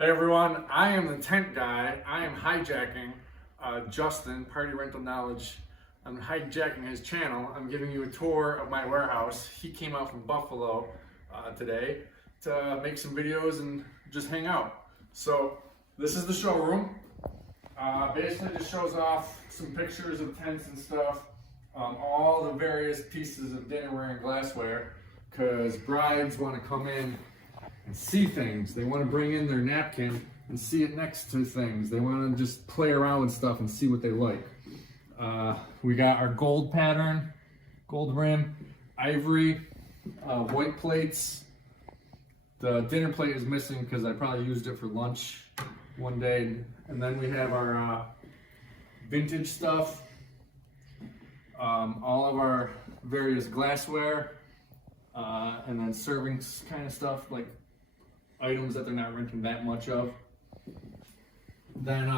Hey everyone, I am the tent guy. I am hijacking Justin, Party Rental Knowledge. I'm hijacking his channel. I'm giving you a tour of my warehouse. He came out from Buffalo today to make some videos and just hang out. So this is the showroom. Basically just shows off some pictures of tents and stuff. All the various pieces of dinnerware and glassware, because brides want to come in and see things. They want to bring in their napkin and see it next to things. They want to just play around with stuff and see what they like. We got our gold pattern, gold rim, ivory, white plates. The dinner plate is missing because I probably used it for lunch one day. And then we have our vintage stuff, all of our various glassware, and then serving kind of stuff, like items that they're not renting that much of. Then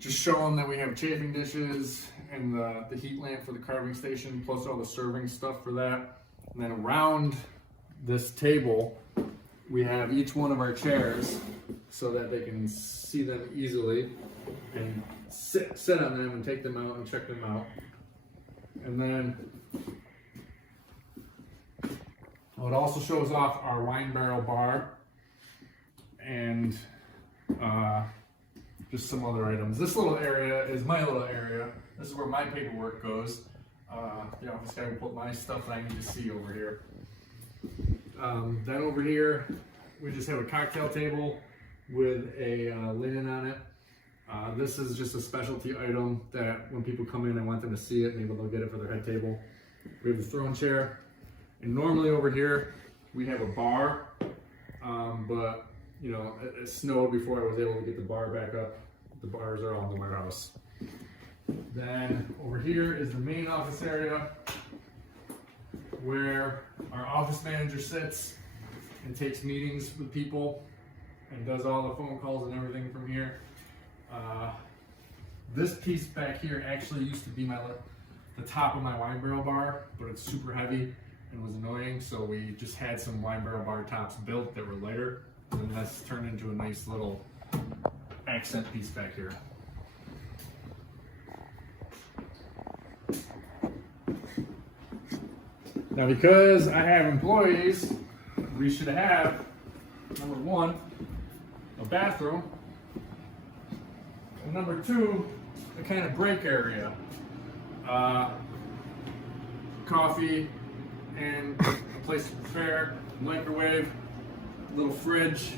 just show them that we have chafing dishes and the heat lamp for the carving station, plus all the serving stuff for that. And then around this table, we have each one of our chairs so that they can see them easily and sit on them and take them out and check them out. And then it also shows off our wine barrel bar and just some other items. This little area is my little area. This is where my paperwork goes. The office guy will put my stuff that I need to see over here. Then over here, we just have a cocktail table with a linen on it. This is just a specialty item that when people come in, I want them to see it. Maybe they'll get it for their head table. We have the throne chair. And normally over here, we have a bar, but you know, it snowed before I was able to get the bar back up. The bars are all in the warehouse. Then over here is the main office area where our office manager sits and takes meetings with people and does all the phone calls and everything from here. This piece back here actually used to be the top of my wine barrel bar, but it's super heavy and was annoying, so we just had some wine barrel bar tops built that were lighter, and then that's turned into a nice little accent piece back here. Now, because I have employees, we should have, number one, a bathroom, and number two, a kind of break area. Coffee, and a place to prepare, microwave, little fridge.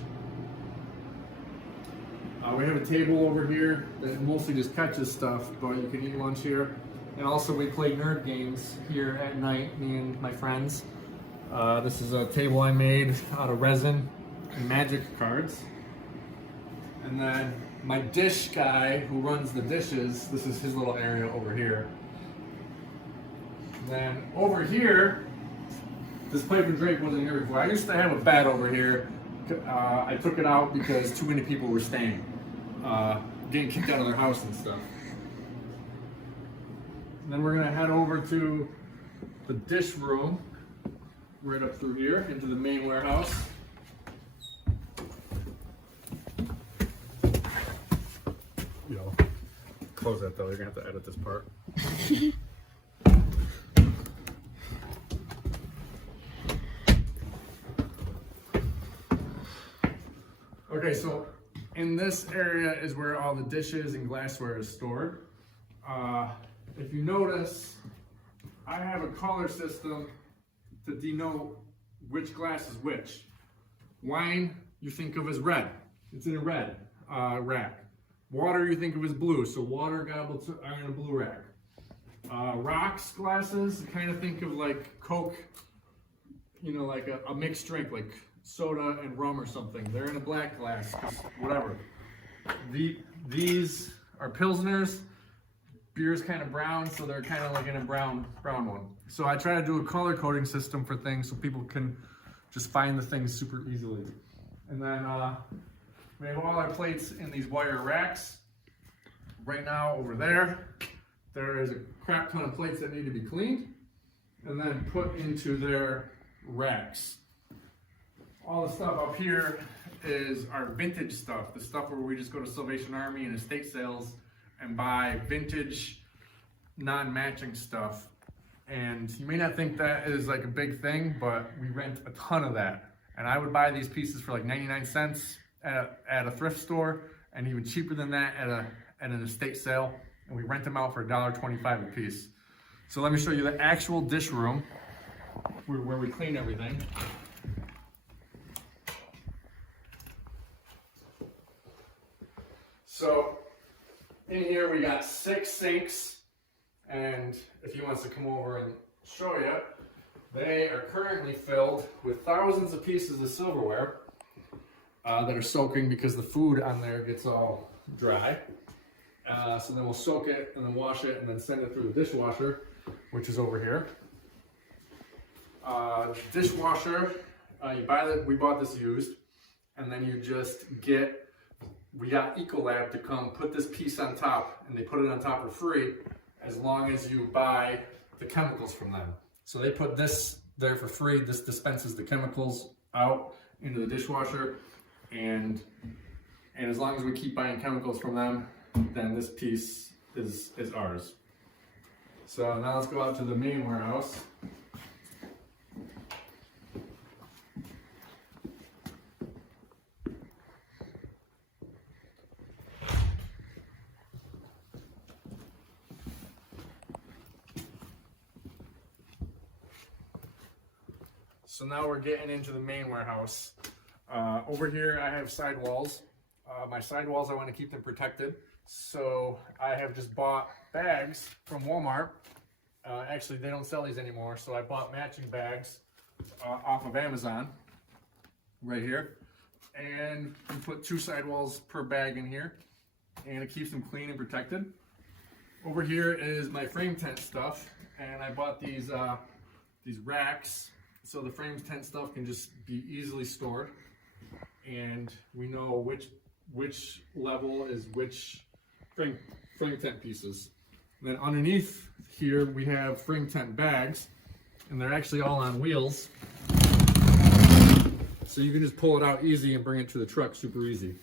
We have a table over here that mostly just catches stuff, but you can eat lunch here. And also we play nerd games here at night, me and my friends. This is a table I made out of resin and magic cards. And then my dish guy who runs the dishes, this is his little area over here. And then over here, this pipe and drape wasn't here before. I used to have a bed over here. I took it out because too many people were staying, getting kicked out of their house and stuff. And then we're gonna head over to the dish room, right up through here, into the main warehouse. Close that though, you're gonna have to edit this part. Okay, so in this area is where all the dishes and glassware is stored. If you notice, I have a color system to denote which glass is which. Wine, you think of as red. It's in a red rack. Water, you think of as blue. So water goblets are in a blue rack. Rocks glasses, kind of think of like Coke, you know, like a mixed drink, like soda and rum or something. They're in a black glass, whatever. These are Pilsners. Beer's kind of brown, so they're kind of like in a brown one. So I try to do a color coding system for things so people can just find the things super easily. And then we have all our plates in these wire racks. Right now over there is a crap ton of plates that need to be cleaned and then put into their racks. All the stuff up here is our vintage stuff, the stuff where we just go to Salvation Army and estate sales and buy vintage, non-matching stuff. And you may not think that is like a big thing, but we rent a ton of that. And I would buy these pieces for like 99 cents at a thrift store, and even cheaper than that at an estate sale. And we rent them out for $1.25 a piece. So let me show you the actual dish room where we clean everything. So in here we got 6 sinks, and if he wants to come over and show you, they are currently filled with thousands of pieces of silverware that are soaking because the food on there gets all dry. So then we'll soak it and then wash it and then send it through the dishwasher, which is over here. Dishwasher, we bought this used, and then you just we got Ecolab to come put this piece on top, and they put it on top for free as long as you buy the chemicals from them. So they put this there for free. This dispenses the chemicals out into the dishwasher, and as long as we keep buying chemicals from them, then this piece is ours. So now let's go out to the main warehouse. So now we're getting into the main warehouse. Over here I have sidewalls. My sidewalls, I want to keep them protected. So I have just bought bags from Walmart. Actually, they don't sell these anymore. So I bought matching bags off of Amazon right here. And we put 2 sidewalls per bag in here. And it keeps them clean and protected. Over here is my frame tent stuff. And I bought these racks. So the frame tent stuff can just be easily stored, and we know which level is which frame tent pieces. And then underneath here we have frame tent bags, and they're actually all on wheels. So you can just pull it out easy and bring it to the truck super easy.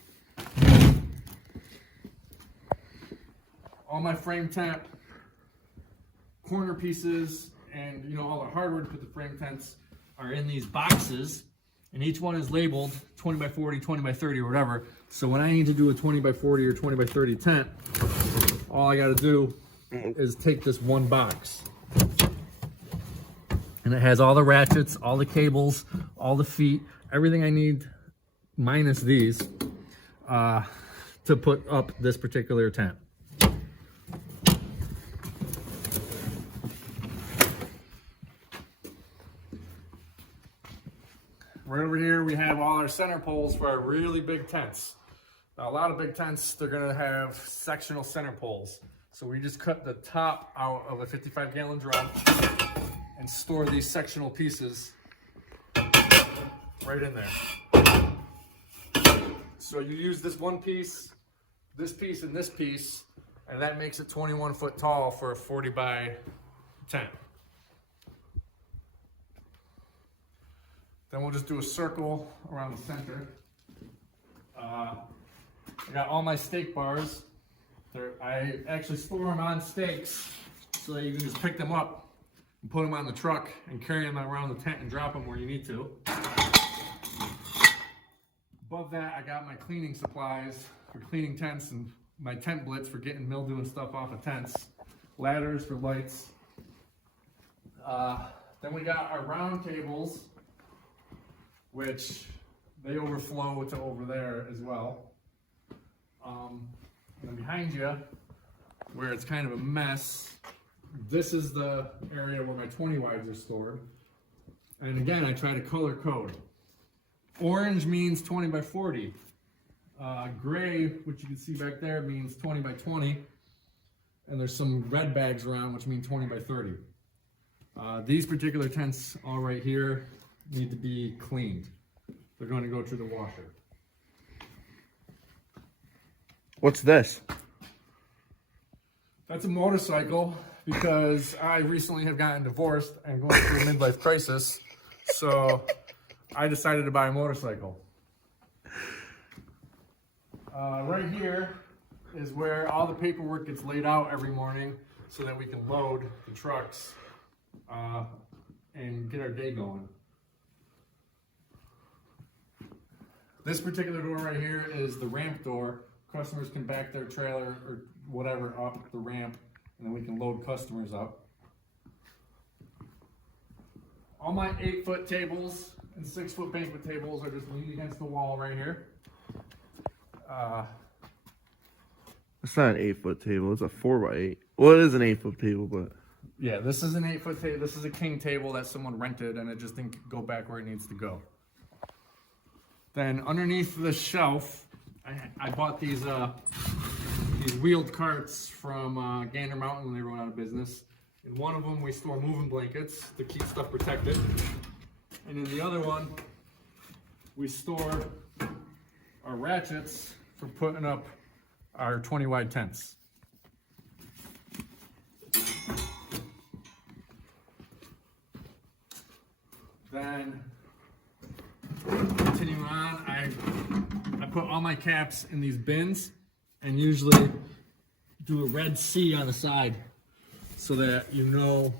All my frame tent corner pieces and all the hardware to put the frame tents are in these boxes, and each one is labeled 20 by 40, 20 by 30, or whatever. So when I need to do a 20 by 40 or 20 by 30 tent, all I got to do is take this one box. And it has all the ratchets, all the cables, all the feet, everything I need, minus these, to put up this particular tent. Right over here, we have all our center poles for our really big tents. Now, a lot of big tents, they're gonna have sectional center poles. So we just cut the top out of a 55-gallon drum and store these sectional pieces right in there. So you use this one piece, this piece, and this piece, and that makes it 21 foot tall for a 40 by tent. Then we'll just do a circle around the center. I got all my stake bars. I actually store them on stakes so that you can just pick them up and put them on the truck and carry them around the tent and drop them where you need to. Above that, I got my cleaning supplies for cleaning tents and my tent blitz for getting mildew and stuff off of tents. Ladders for lights. Then we got our round tables, which they overflow to over there as well. And then behind you, where it's kind of a mess, this is the area where my 20 wides are stored. And again, I try to color code. Orange means 20 by 40. Gray, which you can see back there, means 20 by 20. And there's some red bags around, which mean 20 by 30. These particular tents, all right here, need to be cleaned. They're going to go to the washer. What's this? That's a motorcycle because I recently have gotten divorced and going through a midlife crisis. So I decided to buy a motorcycle. Right here is where all the paperwork gets laid out every morning so that we can load the trucks and get our day going. This particular door right here is the ramp door. Customers can back their trailer or whatever up the ramp, and then we can load customers up. All my 8-foot tables and 6-foot banquet tables are just leaned against the wall right here. It's not an 8-foot table. It's a 4x8. Well, it is an 8-foot table, but Yeah, this is an 8-foot table. This is a king table that someone rented, and it just didn't go back where it needs to go. Then underneath the shelf, I bought these wheeled carts from Gander Mountain when they went out of business. In one of them, we store moving blankets to keep stuff protected, and in the other one, we store our ratchets for putting up our 20-wide tents. Then, continuing on, I put all my caps in these bins and usually do a red C on the side so that you know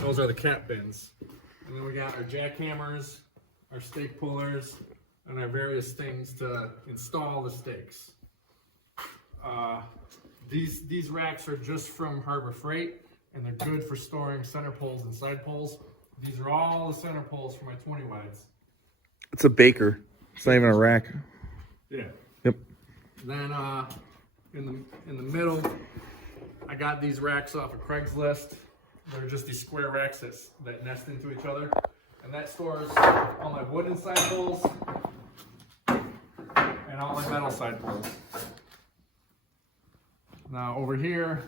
those are the cap bins. And then we got our jackhammers, our stake pullers, and our various things to install the stakes. These racks are just from Harbor Freight, and they're good for storing center poles and side poles. These are all the center poles for my 20 wides. it's a baker. It's not even a rack. Yeah. Yep. Then in the middle, I got these racks off of Craigslist. They're just these square racks that nest into each other, and that stores all my wooden side poles and all my metal side poles. Now over here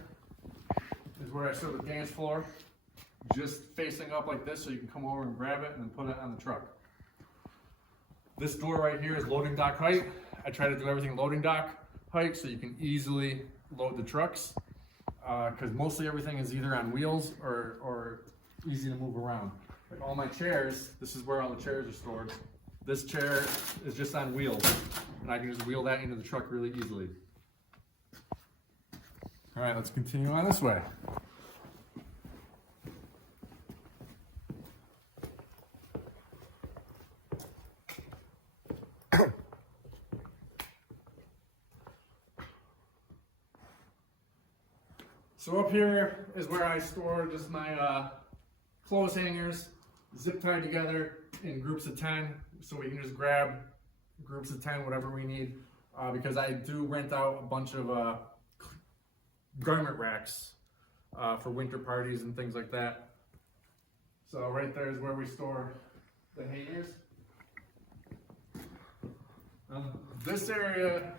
is where I store the dance floor, just facing up like this so you can come over and grab it and then put it on the truck. This door right here is loading dock height. I try to do everything loading dock height so you can easily load the trucks, because mostly everything is either on wheels or easy to move around. Like all my chairs, this is where all the chairs are stored. This chair is just on wheels, and I can just wheel that into the truck really easily. All right, let's continue on this way. So up here is where I store just my clothes hangers, zip tied together in groups of 10, so we can just grab groups of 10, whatever we need, because I do rent out a bunch of garment racks for winter parties and things like that. So right there is where we store the hangers. This area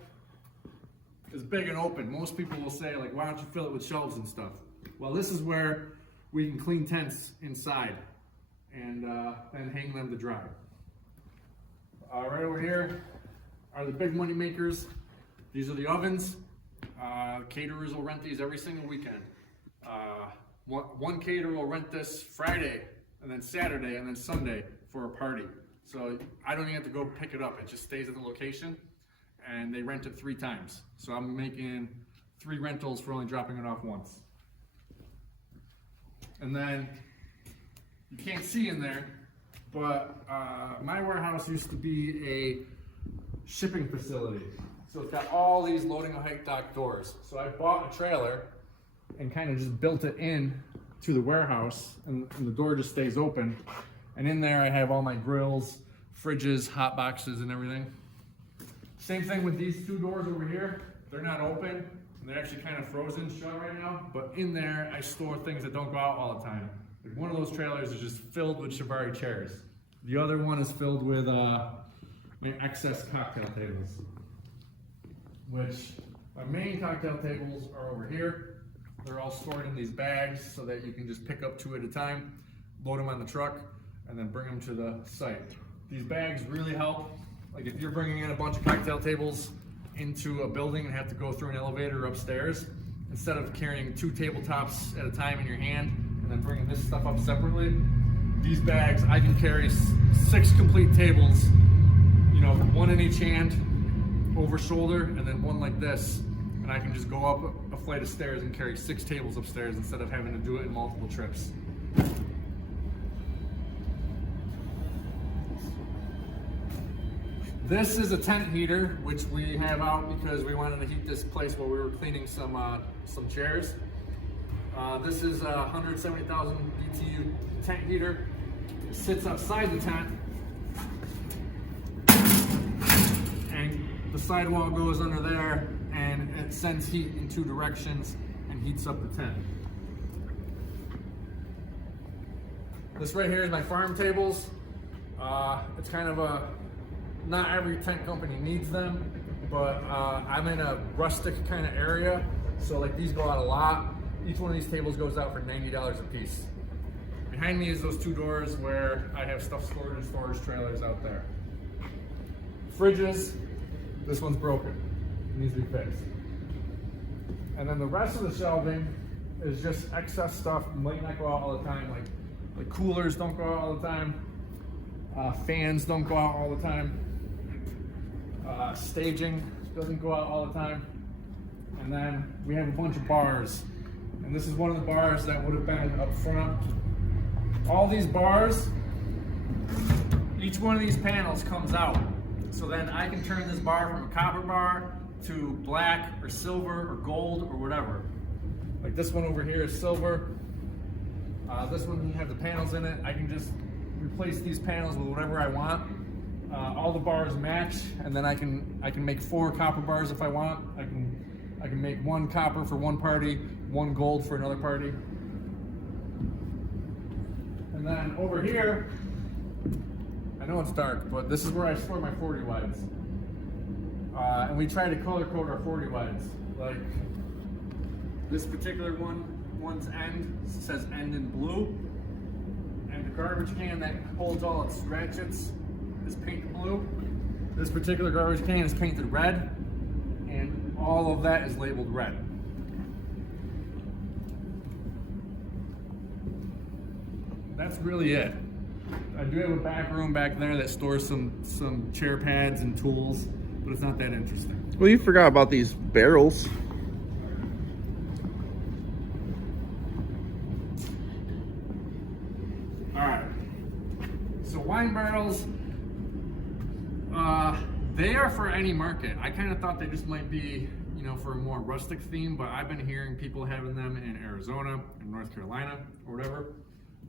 is big and open. Most people will say, like, why don't you fill it with shelves and stuff? Well, this is where we can clean tents inside and then hang them to dry. Right over here are the big money makers. These are the ovens. Caterers will rent these every single weekend. One caterer will rent this Friday, and then Saturday, and then Sunday for a party. So I don't even have to go pick it up. It just stays at the location, and they rent it 3 times. So I'm making 3 rentals for only dropping it off once. And then, you can't see in there, but my warehouse used to be a shipping facility. So it's got all these loading height dock doors. So I bought a trailer and kind of just built it in to the warehouse, and the door just stays open. And in there I have all my grills, fridges, hot boxes, and everything. Same thing with these 2 doors over here. They're not open, and they're actually kind of frozen shut right now, but in there I store things that don't go out all the time. Like one of those trailers is just filled with Shibari chairs. The other one is filled with excess cocktail tables, which my main cocktail tables are over here. They're all stored in these bags so that you can just pick up 2 at a time, load them on the truck, and then bring them to the site. These bags really help. Like if you're bringing in a bunch of cocktail tables into a building and have to go through an elevator upstairs, instead of carrying 2 tabletops at a time in your hand and then bringing this stuff up separately, these bags, I can carry 6 complete tables, you know, 1 in each hand, over shoulder, and then 1 like this. And I can just go up a flight of stairs and carry 6 tables upstairs instead of having to do it in multiple trips. This is a tent heater, which we have out because we wanted to heat this place while we were cleaning some chairs. This is a 170,000 BTU tent heater. It sits outside the tent, and the sidewall goes under there, and it sends heat in 2 directions and heats up the tent. This right here is my farm tables. It's kind of a, not every tent company needs them, but I'm in a rustic kind of area, so like these go out a lot. Each one of these tables goes out for $90 a piece. Behind me is those 2 doors where I have stuff stored in storage trailers out there. Fridges, this one's broken, it needs to be fixed. And then the rest of the shelving is just excess stuff, might not go out all the time, like coolers don't go out all the time, fans don't go out all the time, staging doesn't go out all the time. And then we have a bunch of bars. And this is one of the bars that would have been up front. All these bars, each one of these panels comes out. So then I can turn this bar from a copper bar to black or silver or gold or whatever. Like this one over here is silver. This one, you have the panels in it. I can just replace these panels with whatever I want. All the bars match, and then I can make 4 copper bars if I want. I can make 1 copper for one party, 1 gold for another party. And then over here, I know it's dark, but this is where I store my 40 wides. And we try to color code our 40 wides. Like this particular one's end says end in blue, and the garbage can that holds all its ratchets is painted blue. This particular garbage can is painted red, and all of that is labeled red. That's really it. I do have a back room back there that stores some chair pads and tools, but it's not that interesting. Well, you forgot about these barrels. All right. So wine barrels, they are for any market. I kind of thought they just might be, you know, for a more rustic theme, but I've been hearing people having them in Arizona and North Carolina or whatever.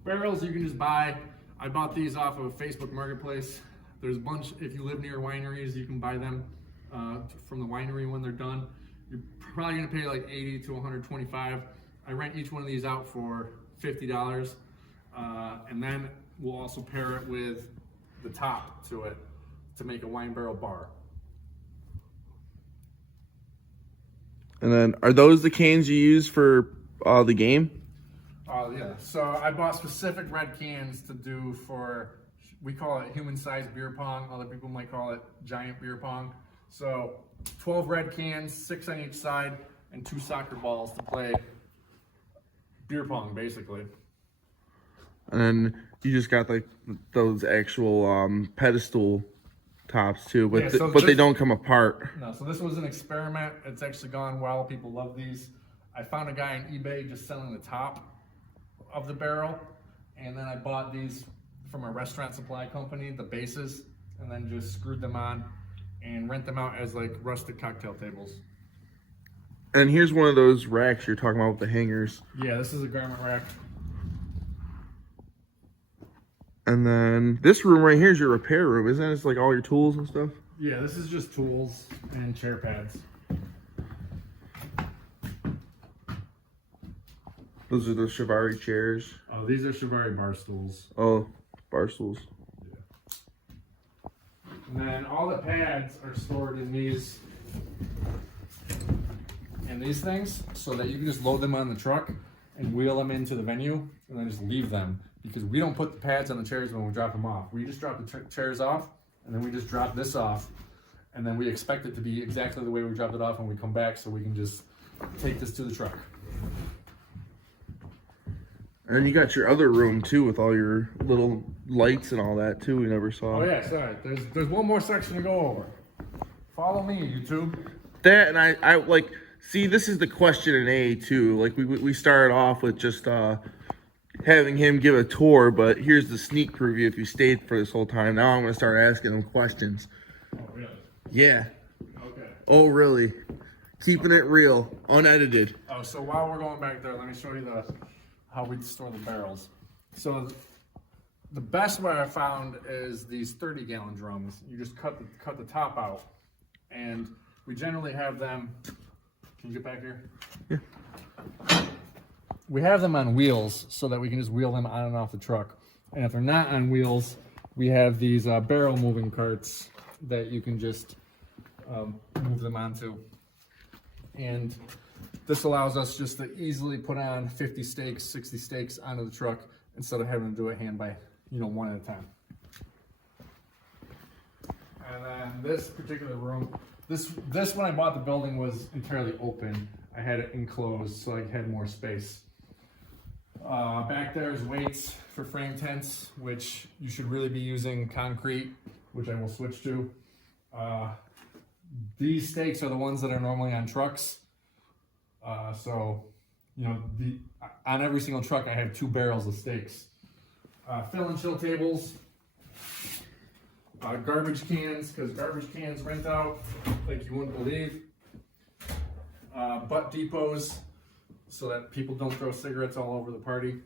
Barrels you can just buy. I bought these off of Facebook Marketplace. There's a bunch, if you live near wineries, you can buy them from the winery when they're done. You're probably gonna pay like 80 to 125. I rent each one of these out for $50. And then we'll also pair it with the top to it to make a wine barrel bar. And then, are those the cans you use for the game? Yeah, so I bought specific red cans to do for, we call it human-sized beer pong. Other people might call it giant beer pong. So 12 red cans, 6 on each side, and 2 soccer balls to play beer pong, basically. And then you just got like those actual pedestal tops too, but Yeah, but they don't come apart. No, so this was an experiment. It's actually gone well. People love these. I found a guy on eBay just selling the top of the barrel, and then I bought these from a restaurant supply company, the bases, and then just screwed them on and rent them out as like rustic cocktail tables. And here's one of those racks you're talking about with the hangers. Yeah, this is a garment rack. And then this room right here is your repair room, isn't it? It's like all your tools and stuff. Yeah, this is just tools and chair pads. Those are the Shivari chairs. Oh, these are Shivari bar stools. Oh, bar stools. Yeah. And then all the pads are stored in these things, so that you can just load them on the truck and wheel them into the venue, and then just leave them, because we don't put the pads on the chairs when we drop them off. We just drop the chairs off, and then we just drop this off, and then we expect it to be exactly the way we dropped it off when we come back, so we can just take this to the truck. And then you got your other room too with all your little lights and all that too. We never saw. Oh yeah, sorry. There's one more section to go over. Follow me, YouTube. That and I like see this is the question in A too. Like we started off with just having him give a tour, but here's the sneak preview if you stayed for this whole time. Now I'm gonna start asking him questions. Oh really? Yeah. Okay. Oh really? Keeping it real, unedited. Oh, so while we're going back there, let me show you how we store the barrels. So the best way I found is these 30-gallon drums. You just cut the top out, and we generally have them. Can you get back here? Yeah. We have them on wheels so that we can just wheel them on and off the truck. And if they're not on wheels, we have these barrel moving carts that you can just move them onto. And this allows us just to easily put on 50 steaks, 60 steaks onto the truck instead of having to do it hand by, one at a time. And then this particular room, this when I bought the building was entirely open. I had it enclosed so I had more space. Back there is weights for frame tents, which you should really be using concrete, which I will switch to. These stakes are the ones that are normally on trucks. On every single truck, I have 2 barrels of steaks. Fill and chill tables. Garbage cans, because garbage cans rent out like you wouldn't believe. Butt depots, so that people don't throw cigarettes all over the party.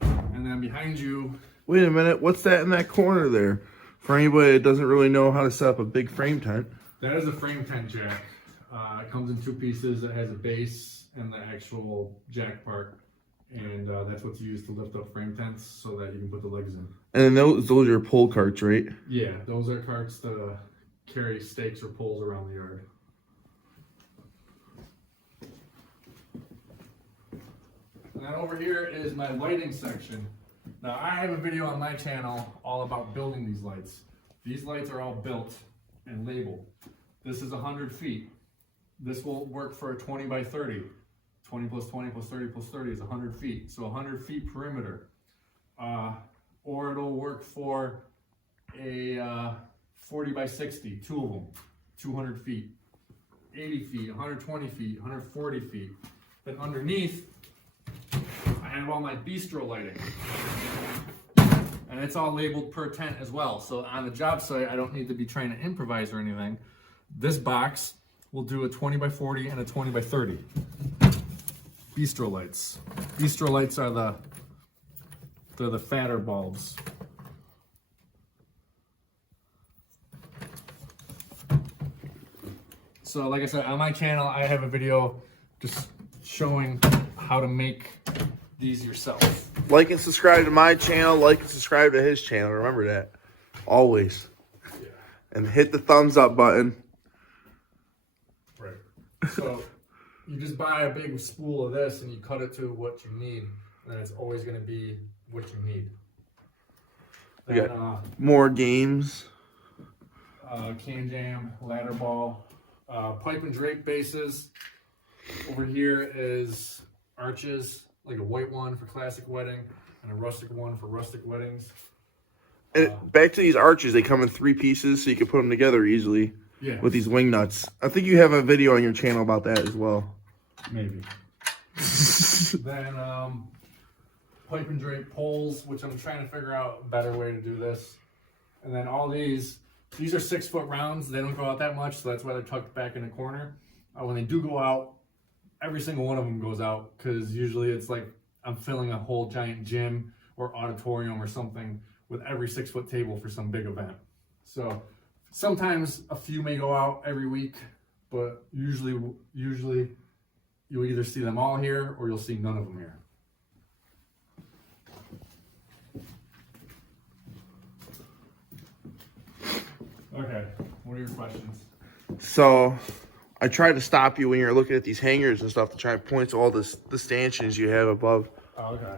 And then behind you... Wait a minute, what's that in that corner there? For anybody that doesn't really know how to set up a big frame tent. That is a frame tent jack. It comes in 2 pieces. It has a base and the actual jack part. And that's what's used to lift up frame tents so that you can put the legs in. And those are your pull carts, right? Yeah, those are carts to carry stakes or poles around the yard. And then over here is my lighting section. Now I have a video on my channel all about building these lights. These lights are all built and labeled. This is 100 feet. This will work for a 20 by 30. 20 plus 20 plus 30 plus 30 is 100 feet. So 100 feet perimeter. Or it'll work for a 40 by 60, 2 of them, 200 feet, 80 feet, 120 feet, 140 feet. Then underneath, I have all my Bistro Lighting. And it's all labeled per tent as well. So on the job site, I don't need to be trying to improvise or anything. This box will do a 20 by 40 and a 20 by 30. Bistro lights. Bistro lights are they're the fatter bulbs. So like I said, on my channel, I have a video just showing how to make these yourself. Like and subscribe to my channel. Like and subscribe to his channel. Remember that. Always. Yeah. And hit the thumbs up button. Right. So you just buy a big spool of this and you cut it to what you need. And then it's always going to be what you need. We Then, got more games. Can jam, ladder ball, pipe and drape bases. Over here is arches, like a white one for classic wedding and a rustic one for rustic weddings. And back to these arches, they come in 3 pieces, so you can put them together easily. Yeah. With these wing nuts. I think you have a video on your channel about that as well. Maybe. Then pipe and drape poles, which I'm trying to figure out a better way to do this. And then all these are 6-foot rounds. They don't go out that much, so that's why they're tucked back in the corner. When they do go out, every single one of them goes out, because usually it's like I'm filling a whole giant gym or auditorium or something with every 6-foot table for some big event. So sometimes a few may go out every week, but usually you'll either see them all here or you'll see none of them here. Okay, what are your questions? So, I tried to stop you when you're looking at these hangers and stuff to try and point to all the stanchions you have above. Oh, okay.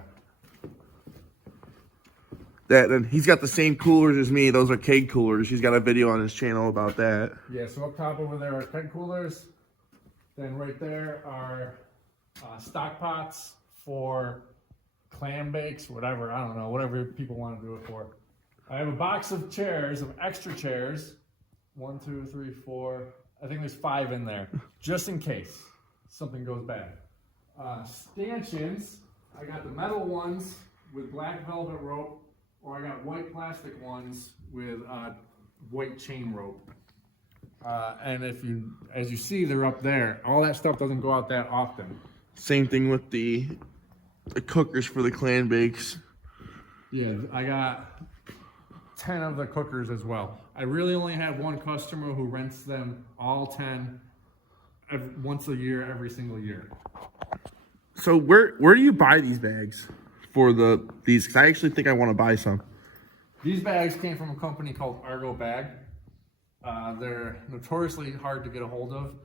That, and he's got the same coolers as me. Those are keg coolers. He's got a video on his channel about that. Yeah, so up top over there are keg coolers. Then right there are stock pots for clam bakes, whatever, I don't know, whatever people want to do it for. I have a box of chairs, of extra chairs. 1, 2, 3, 4. I think there's 5 in there, just in case something goes bad. Stanchions, I got the metal ones with black velvet rope, or I got white plastic ones with white chain rope. And as you see, they're up there. All that stuff doesn't go out that often. Same thing with the cookers for the clam bakes. Yeah, I got 10 of the cookers as well. I really only have one customer who rents them all 10 once a year, every single year. So where do you buy these bags for these? Because I actually think I want to buy some. These bags came from a company called Argo Bag. They're notoriously hard to get a hold of.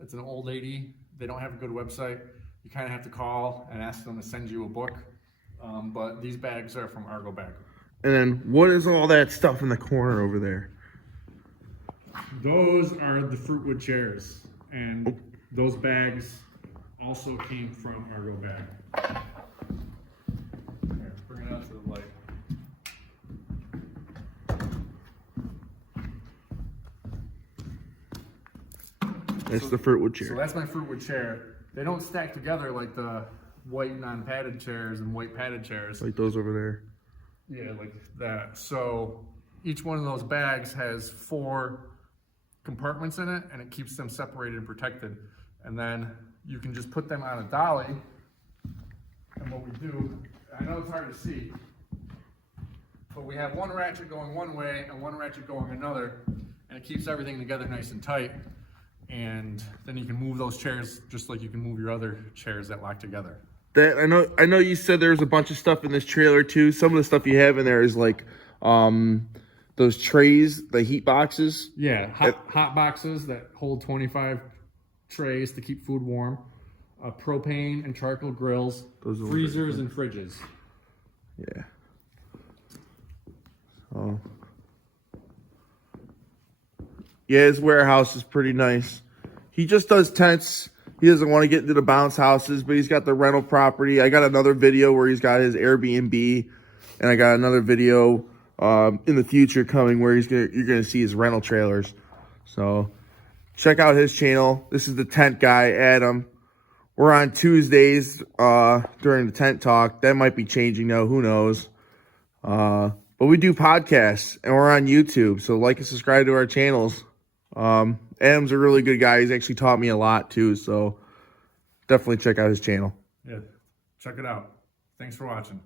It's an old lady. They don't have a good website. You kind of have to call and ask them to send you a book. But these bags are from Argo Bag. And then what is all that stuff in the corner over there? Those are the fruitwood chairs. And those bags also came from Argo Bag. Here, bring it out to the light. That's the fruitwood chair. So that's my fruitwood chair. They don't stack together like the white non-padded chairs and white padded chairs. Like those over there. Yeah, like that. So each one of those bags has 4 compartments in it, and it keeps them separated and protected. And then you can just put them on a dolly. And what we do, I know it's hard to see, but we have one ratchet going one way and one ratchet going another, and it keeps everything together nice and tight. And then you can move those chairs just like you can move your other chairs that lock together. That I know you said there's a bunch of stuff in this trailer too. Some of the stuff you have in there is like those trays, the heat boxes. Yeah, hot boxes that hold 25 trays to keep food warm. Propane and charcoal grills, freezers and fridges. Yeah. Oh. Yeah, his warehouse is pretty nice. He just does tents. He doesn't want to get into the bounce houses, but he's got the rental property. I got another video where he's got his Airbnb, and I got another video in the future coming where you're gonna see his rental trailers. So check out his channel. This is the tent guy, Adam. We're on Tuesdays during the tent talk. That might be changing though. Who knows? But we do podcasts, and we're on YouTube. So like and subscribe to our channels. Adam's a really good guy. He's actually taught me a lot too. So definitely check out his channel. Yeah, check it out. Thanks for watching.